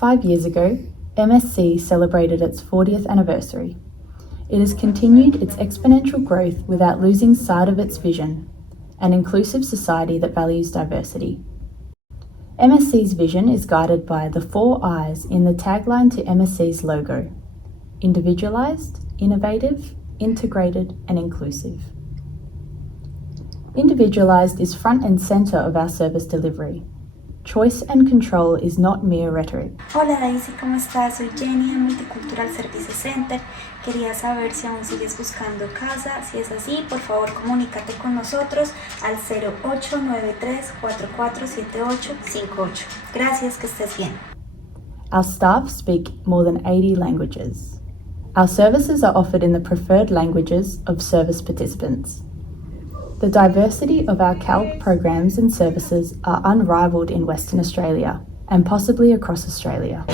5 years ago, MSC celebrated its 40th anniversary. It has continued its exponential growth without losing sight of its vision, an inclusive society that values diversity. MSC's vision is guided by the 4 I's in the tagline to MSC's logo: individualised, innovative, integrated and inclusive. Individualised is front and centre of our service delivery. Choice and control is not mere rhetoric. Hola Daisy, ¿cómo estás? Soy Jenny de Multicultural Service Center. Quería saber si aún sigues buscando casa. Si es así, por favor comunícate con nosotros al 0893-447858. Gracias, que estés bien. Our staff speak more than 80 languages. Our services are offered in the preferred languages of service participants. The diversity of our CALD programs and services are unrivalled in Western Australia and possibly across Australia.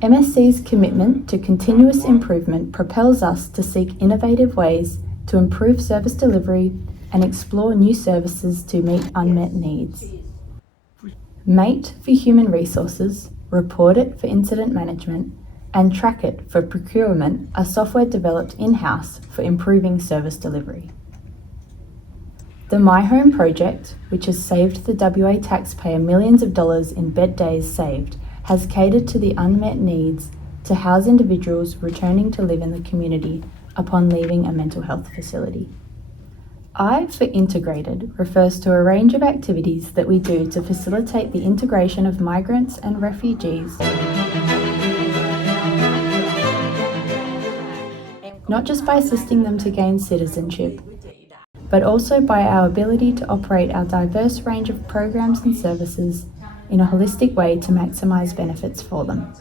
MSC's commitment to continuous improvement propels us to seek innovative ways to improve service delivery and explore new services to meet unmet needs. Mate for human resources, report it for incident management, and Track It for procurement are software developed in-house for improving service delivery. The My Home project, which has saved the WA taxpayer millions of dollars in bed days saved, has catered to the unmet needs to house individuals returning to live in the community upon leaving a mental health facility. I for integrated refers to a range of activities that we do to facilitate the integration of migrants and refugees, not just by assisting them to gain citizenship, but also by our ability to operate our diverse range of programs and services in a holistic way to maximise benefits for them.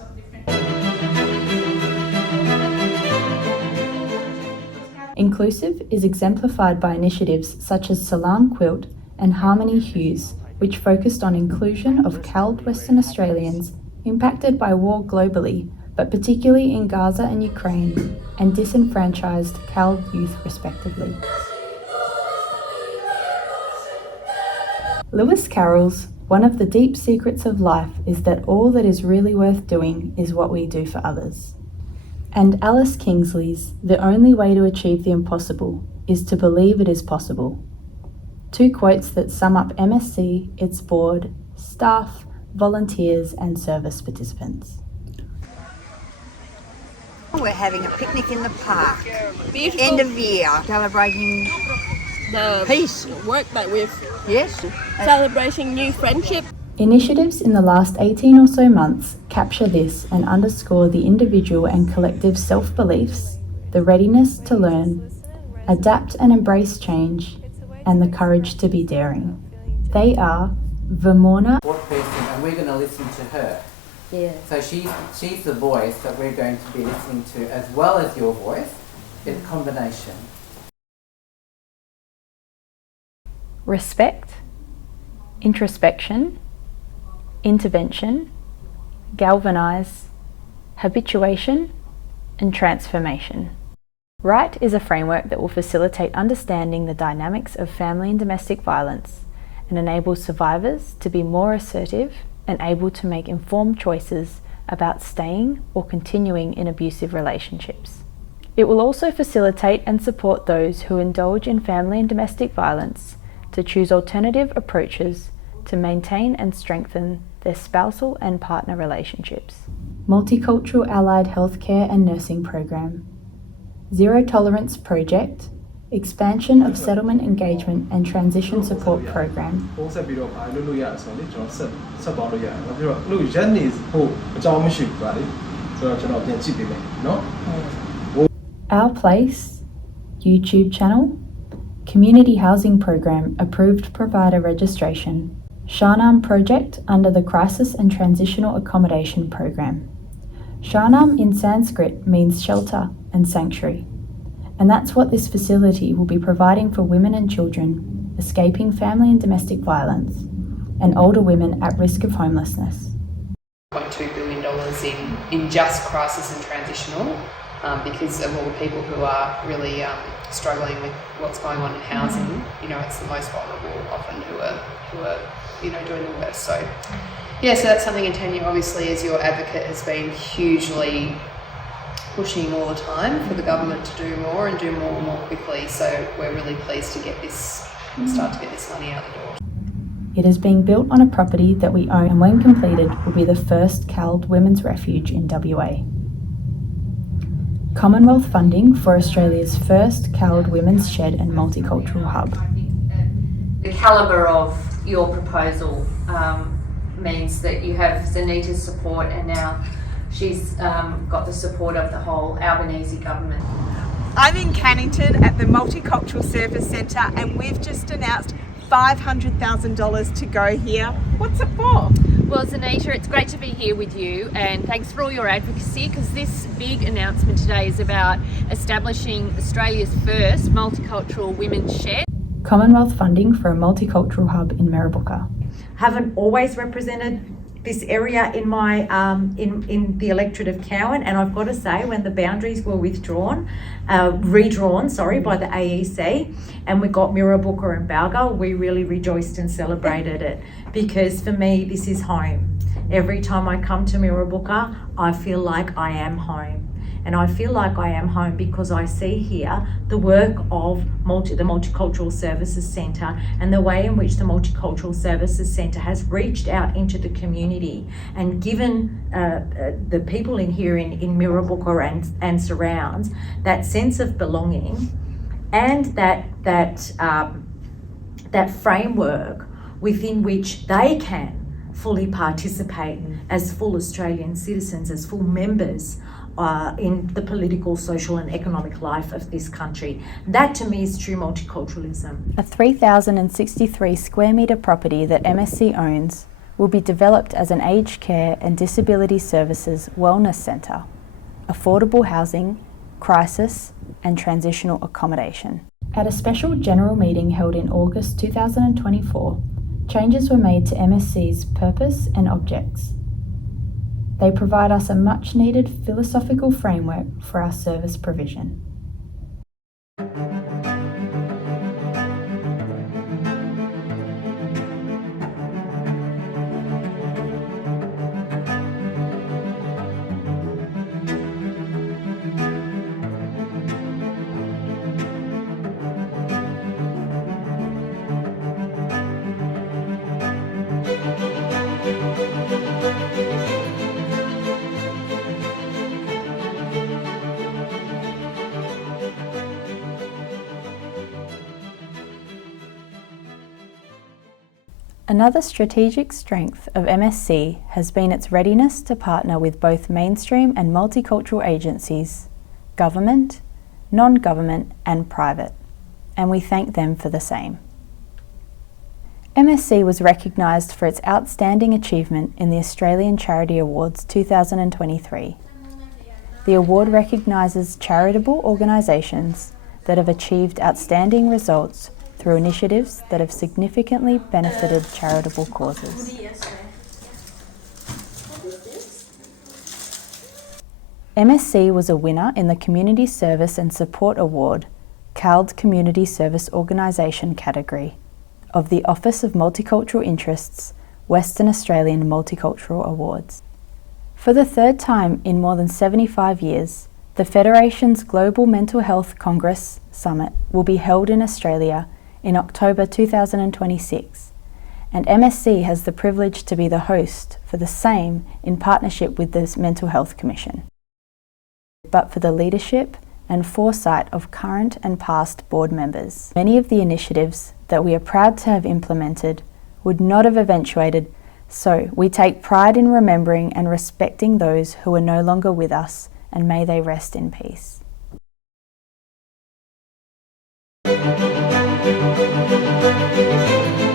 Inclusive is exemplified by initiatives such as Salam Quilt and Harmony Hues, which focused on inclusion of CALD Western Australians impacted by war globally, but particularly in Gaza and Ukraine, and disenfranchised CALD youth respectively. Lewis Carroll's "One of the deep secrets of life is that all that is really worth doing is what we do for others." And Alice Kingsley's "The only way to achieve the impossible is to believe it is possible." Two quotes that sum up MSC, its board, staff, volunteers and service participants. We're having a picnic in the park. Beautiful. End of year, celebrating The peace. work that we've Yes. celebrating new friendship. Initiatives in the last 18 or so months capture this and underscore the individual and collective self-beliefs, the readiness to learn, adapt and embrace change, and the courage to be daring. They are Vermona, person, and we're going to listen to her. Yeah. So she's the voice that we're going to be listening to, as well as your voice, in combination. respect, introspection, intervention, galvanise, habituation, and transformation. RIGHT is a framework that will facilitate understanding the dynamics of family and domestic violence and enable survivors to be more assertive and able to make informed choices about staying or continuing in abusive relationships. It will also facilitate and support those who indulge in family and domestic violence to choose alternative approaches to maintain and strengthen their spousal and partner relationships. Multicultural Allied Healthcare and Nursing Program. Zero Tolerance Project. Expansion of Settlement Engagement and Transition Support Program. ပုံဆက်ပြီးတော့ဘာလုပ်လို့ရလဲဆိုတော့ကျွန်တော်ဆက်သွားလို့ရတယ်။နောက်ပြီးတော့လို့ရက်နေဖို့အကြောင်းမရှိဘူးပါလေ။ဆိုတော့ကျွန်တော်ပြန်ကြည့်ပေးမယ်နော်။ Our Place YouTube channel. Community Housing Program Approved Provider Registration. Sharnam Project under the Crisis and Transitional Accommodation Program. Sharnam in Sanskrit means shelter and sanctuary. And that's what this facility will be providing for women and children escaping family and domestic violence and older women at risk of homelessness. $1.2 billion in just crisis and transitional because of all the people who are really struggling with what's going on in housing. You know, it's the most vulnerable often who are who are, doing the worst. So, yeah, so that's something, and Tanya, obviously, as your advocate, has been hugely pushing all the time for the government to do more and do more quickly. So we're really pleased to start to get this money out the door. It is being built on a property that we own, and when completed will be the first CALD Women's Refuge in WA. Commonwealth funding for Australia's first CALD Women's Shed and Multicultural Hub. The calibre of your proposal means that you have Zanita's support, and now she's got the support of the whole Albanese government. I'm in Cannington at the Multicultural Service Centre, and we've just announced $500,000 to go here. What's it for? Well, Zanita, it's great to be here with you, and thanks for all your advocacy, because this big announcement today is about establishing Australia's first multicultural women's shed. Commonwealth funding for a multicultural hub in Mirrabooka. Haven't always represented this area in my in the electorate of Cowan, and I've got to say, when the boundaries were redrawn by the AEC, and we got Mirrabooka and Balga, we really rejoiced and celebrated it, because for me this is home. Every time I come to Mirrabooka, I feel like I am home. And I feel like I am home because I see here the work of the Multicultural Services Centre, and the way in which the Multicultural Services Centre has reached out into the community and given the people in here in Mirrabooka and surrounds that sense of belonging, and that framework within which they can fully participate as full Australian citizens, as full members in the political, social and economic life of this country. That to me is true multiculturalism. A 3,063 square metre property that MSC owns will be developed as an aged care and disability services wellness centre, affordable housing, crisis and transitional accommodation. At a special general meeting held in August 2024, changes were made to MSC's purpose and objects. They provide us a much needed philosophical framework for our service provision. Another strategic strength of MSC has been its readiness to partner with both mainstream and multicultural agencies, government, non-government and private, and we thank them for the same. MSC was recognised for its outstanding achievement in the Australian Charity Awards 2023. The award recognises charitable organisations that have achieved outstanding results through initiatives that have significantly benefited charitable causes. MSC was a winner in the Community Service and Support Award, CALD Community Service Organisation category of the Office of Multicultural Interests Western Australian Multicultural Awards. For the third time in more than 75 years, the Federation's Global Mental Health Congress Summit will be held in Australia in October 2026, and MSC has the privilege to be the host for the same in partnership with the Mental Health Commission. But for the leadership and foresight of current and past board members, many of the initiatives that we are proud to have implemented would not have eventuated, so we take pride in remembering and respecting those who are no longer with us, and may they rest in peace. Thank you.